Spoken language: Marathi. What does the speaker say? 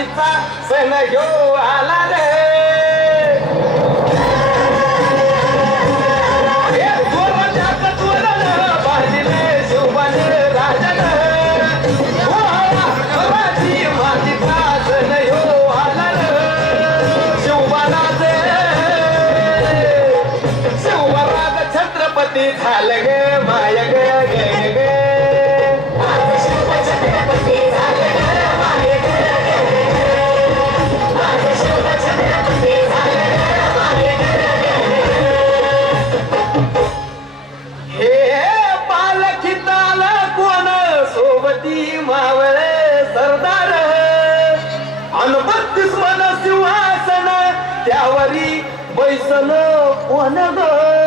मातीचा सण घेऊ आला रे झालं ग माय ग ग ग हे पालखीताल कोण सोबती मावळे सरदार अन 32 मन सिंहासन त्यावरी बैसल कोण ग